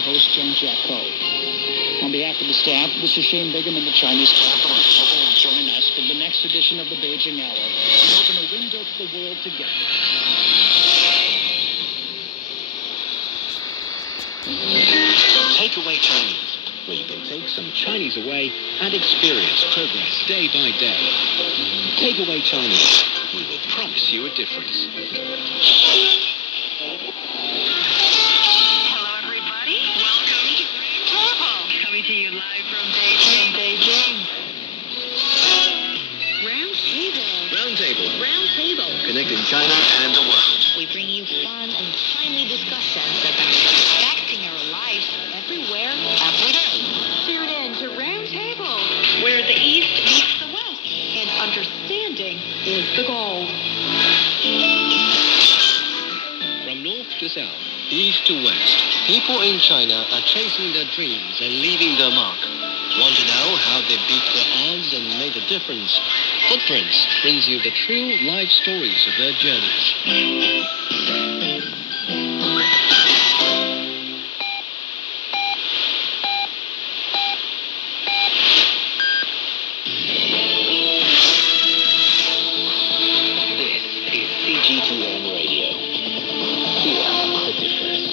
host Jean-Jacques Ko. On behalf of the staff, this is Shane Bigham in the Chinese capital. Join us for the next edition of the Beijing Hour and open a window to the world together. Takeaway Chinese, where you can take some Chinese away and experience progress day by day. Takeaway Chinese, we will promise you a difference. Hello, everybody. Welcome to Roundtable, coming to you live from Beijing. Roundtable. Connecting China and the world. We bring you fun and timely discussions about what's affecting our lives everywhere, every day. Tune in to Roundtable, where the East meets the West, and understanding is the goal. From north to south, east to west, people in China are chasing their dreams and leaving their mark. Want to know how they beat the odds and made a difference? Footprints brings you the true life stories of their journeys. This is CGTN Radio. Hear the difference.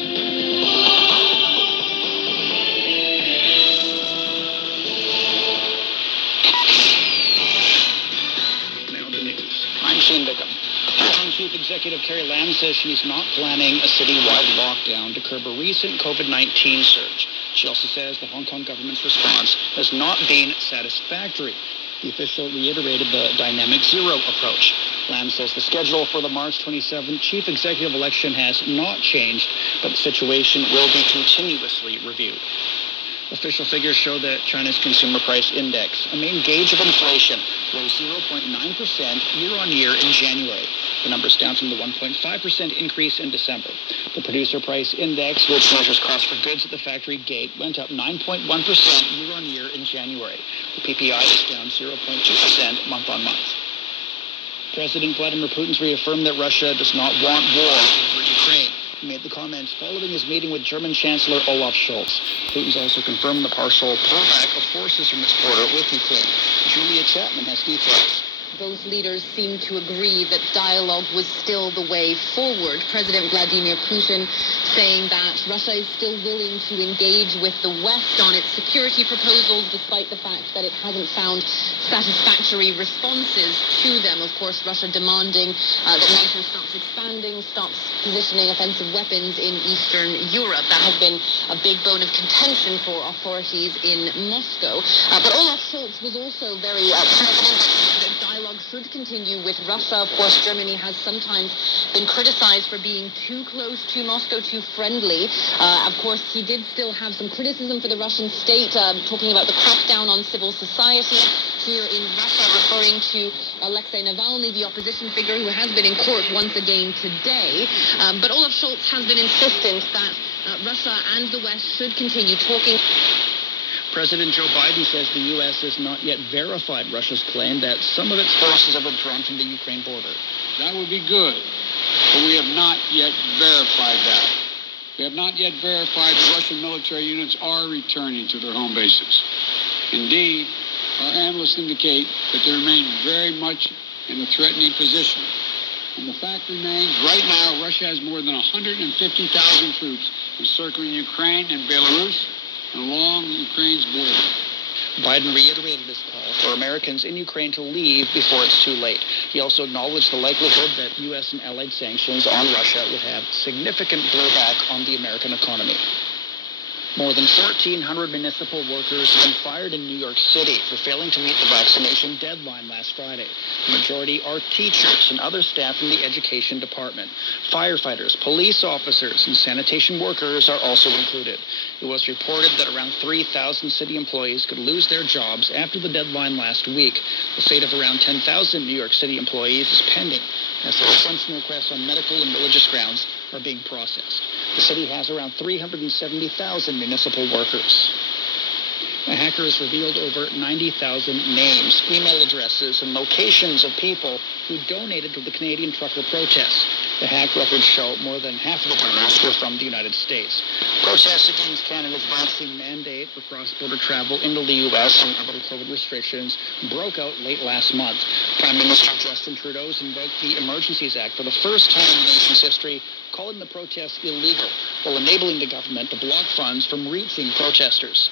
Now the news. I'm Shane Bigham. Hong Kong Chief Executive Carrie Lam says she's not planning a citywide lockdown to curb a recent COVID-19 surge. She also says the Hong Kong government's response has not been satisfactory. The official reiterated the dynamic zero approach. Lam says the schedule for the March 27th chief executive election has not changed, but the situation will be continuously reviewed. Official figures show that China's consumer price index, a main gauge of inflation, rose 0.9% year-on-year in January. The number is down from the 1.5% increase in December. The producer price index, which measures cost for goods at the factory gate, went up 9.1% year-on-year in January. The PPI is down 0.2% month-on-month. President Vladimir Putin's reaffirmed that Russia does not want war over Ukraine. He made the comments following his meeting with German Chancellor Olaf Scholz. Putin's also confirmed the partial pullback of forces from its border with Ukraine. Julia Chapman has details. Both leaders seem to agree that dialogue was still the way forward. President Vladimir Putin saying that Russia is still willing to engage with the West on its security proposals, despite the fact that it hasn't found satisfactory responses to them. Of course, Russia demanding that NATO stops expanding, stops positioning offensive weapons in Eastern Europe. That has been a big bone of contention for authorities in Moscow. But Olaf Scholz was also very confident that dialogue should continue with Russia. Of course, Germany has sometimes been criticized for being too close to Moscow, too friendly. Of course, he did still have some criticism for the Russian state, talking about the crackdown on civil society here in Russia, referring to Alexei Navalny, the opposition figure who has been in court once again today. But Olaf Scholz has been insistent that Russia and the West should continue talking. President Joe Biden says the U.S. has not yet verified Russia's claim that some of its forces have withdrawn from the Ukraine border. That would be good, but we have not yet verified that. We have not yet verified that Russian military units are returning to their home bases. Indeed, our analysts indicate that they remain very much in a threatening position. And the fact remains, right now, Russia has more than 150,000 troops encircling Ukraine and Belarus and along Ukraine's border. Biden reiterated his call for Americans in Ukraine to leave before it's too late. He also acknowledged the likelihood that U.S. and allied sanctions on Russia would have significant blowback on the American economy. More than 1,400 municipal workers have been fired in New York City for failing to meet the vaccination deadline last Friday. The majority are teachers and other staff in the education department. Firefighters, police officers, and sanitation workers are also included. It was reported that around 3,000 city employees could lose their jobs after the deadline last week. The fate of around 10,000 New York City employees is pending, as their assumption requests on medical and religious grounds are being processed. The city has around 370,000 municipal workers. The hackers revealed over 90,000 names, email addresses, and locations of people who donated to the Canadian trucker protests. The hack records show more than half of the donors were from the United States. Protests against Canada's vaccine mandate for cross-border travel into the U.S. and other COVID restrictions broke out late last month. Prime Minister Justin Trudeau invoked the Emergencies Act for the first time in the nation's history, calling the protests illegal, while enabling the government to block funds from reaching protesters.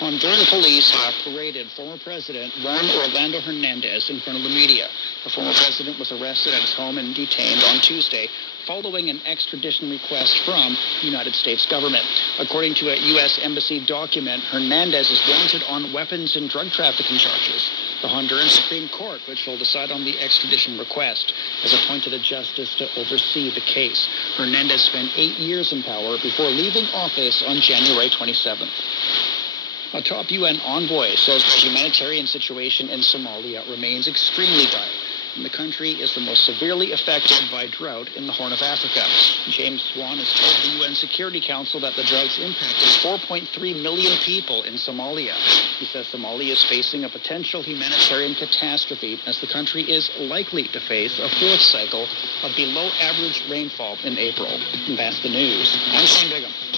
Honduran police have paraded former President Juan Orlando Hernandez in front of the media. The former president was arrested at his home and detained on Tuesday following an extradition request from the United States government. According to a U.S. Embassy document, Hernandez is wanted on weapons and drug trafficking charges. The Honduran Supreme Court, which will decide on the extradition request, has appointed a justice to oversee the case. Hernandez spent 8 years in power before leaving office on January 27th. A top UN envoy says the humanitarian situation in Somalia remains extremely dire, and the country is the most severely affected by drought in the Horn of Africa. James Swan has told the UN Security Council that the drought's impacted 4.3 million people in Somalia. He says Somalia is facing a potential humanitarian catastrophe as the country is likely to face a fourth cycle of below-average rainfall in April. And that's the news. I'm Shane Bigham.